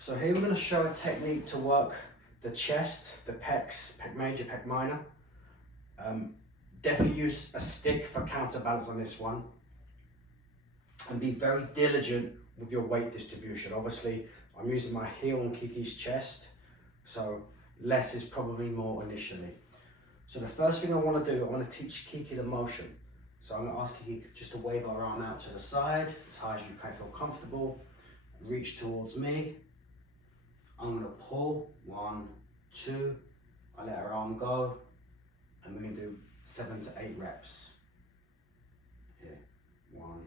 So here we're going to show a technique to work the chest, the pecs, pec major, pec minor. Definitely use a stick for counterbalance on this one. And be very diligent with your weight distribution. Obviously, I'm using my heel on Kiki's chest, so less is probably more initially. So the first thing I want to do, I want to teach Kiki the motion. So I'm going to ask Kiki just to wave her arm out to the side, as high as you can feel comfortable. Reach towards me. I'm going to pull, 1, 2, I let her arm go, and we're going to do 7 to 8 reps. Here, 1,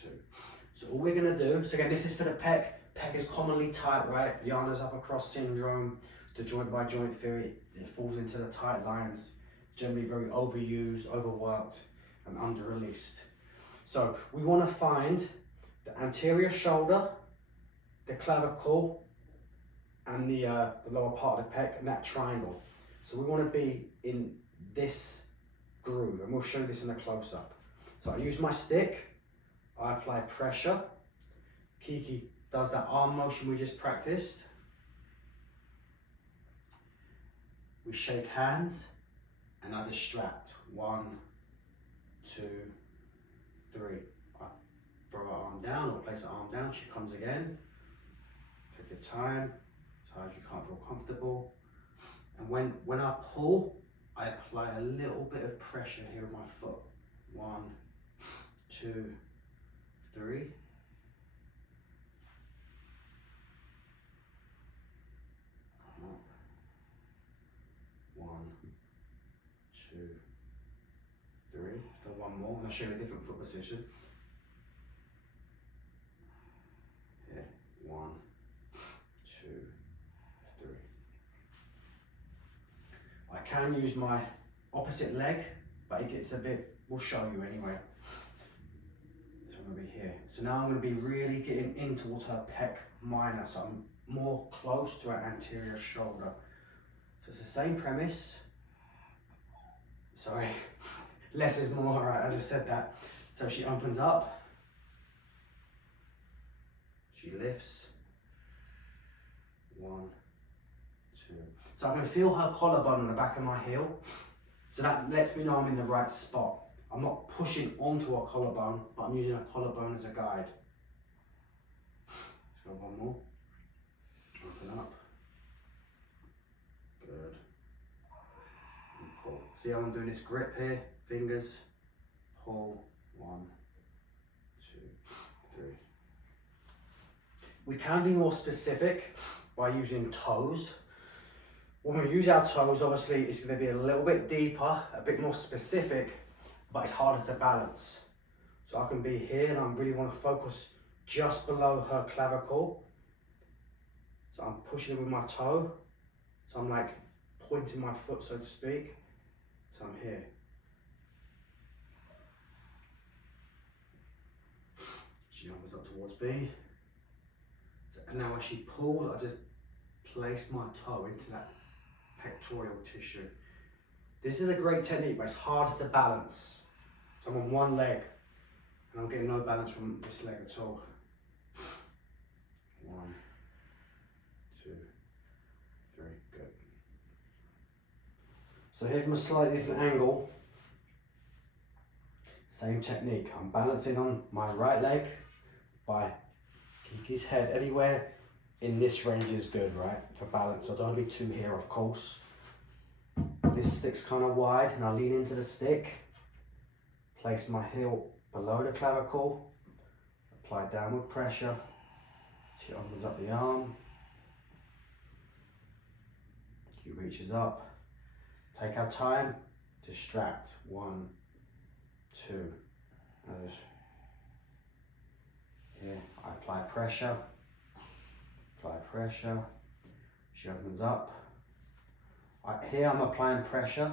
2. So all we're going to do, so again, this is for the pec. Pec is commonly tight, right? Yana's upper cross syndrome, the joint by joint theory, it falls into the tight lines, generally very overused, overworked, and under-released. So we want to find the anterior shoulder, the clavicle, and the lower part of the pec, and that triangle. So we want to be in this groove, and we'll show this in a close-up. So I use my stick, I apply pressure. Kiki does that arm motion we just practiced. We shake hands, and I distract. 1, 2, 3. I throw her arm down, or place her arm down, she comes again. Take your time, as high as you can't feel comfortable. And when I pull, I apply a little bit of pressure here with my foot. 1, 2, 3. Come up. 1, 2, 3. So one more, and I'll show you a different foot position. Here, 1, 2, 3. I can use my opposite leg, but it gets a bit, we'll show you anyway. This one will be here. So now I'm going to be really getting in towards her pec minor, so I'm more close to her anterior shoulder. So it's the same premise. Sorry, less is more, right? I just said that. So she opens up, she lifts. 1, 2. So I can feel her collarbone on the back of my heel. So that lets me know I'm in the right spot. I'm not pushing onto a collarbone, but I'm using a collarbone as a guide. Let's go one more. Open up. Good. And pull. See how I'm doing this grip here? Fingers. Pull. 1, 2, 3. We can be more specific by using toes. When we use our toes, obviously it's going to be a little bit deeper, a bit more specific, but it's harder to balance. So I can be here and I really want to focus just below her clavicle. So I'm pushing it with my toe. So I'm like pointing my foot, so to speak. So I'm here. She opens up towards me. So, and now as she pulls, I just place my toe into that pectoral tissue. This is a great technique, but it's harder to balance. So I'm on one leg, and I'm getting no balance from this leg at all. 1, 2, 3, good. So here from a slightly different angle, same technique. I'm balancing on my right leg by Kiki's head. Anywhere in this range is good, right, for balance. So don't be too here, of course. This stick's kind of wide, and I lean into the stick, place my heel below the clavicle, apply downward pressure. She opens up the arm. She reaches up. Take our time. Distract. 1, 2. And just here, I apply pressure. Apply pressure. She opens up. Here I'm applying pressure.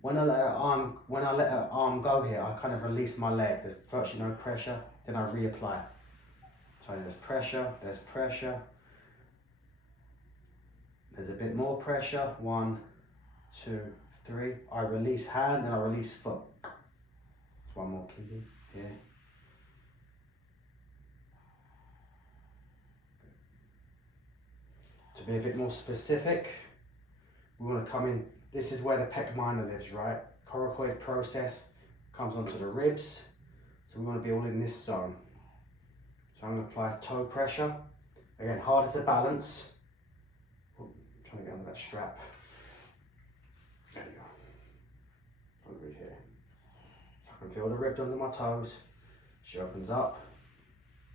When I let her arm go here, I kind of release my leg. There's virtually no pressure. Then I reapply. So there's pressure. There's pressure. There's a bit more pressure. 1, 2, 3. I release hand and I release foot. There's one more key here. be a bit more specific, we want to come in, this is where the pec minor lives, right? Coracoid process comes onto the ribs, so we want to be all in this zone. So I'm going to apply toe pressure. Again, harder to balance. Oh, I'm trying to get under that strap. There you go. Over here. So I can feel the ribs under my toes. She opens up.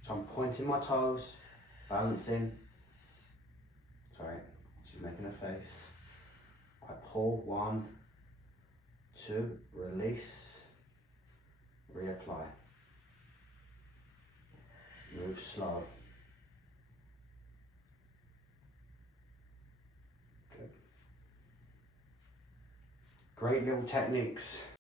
So I'm pointing my toes, balancing. Sorry, she's making a face. I pull, 1, 2, release, reapply. Move slow. Good. Great little techniques.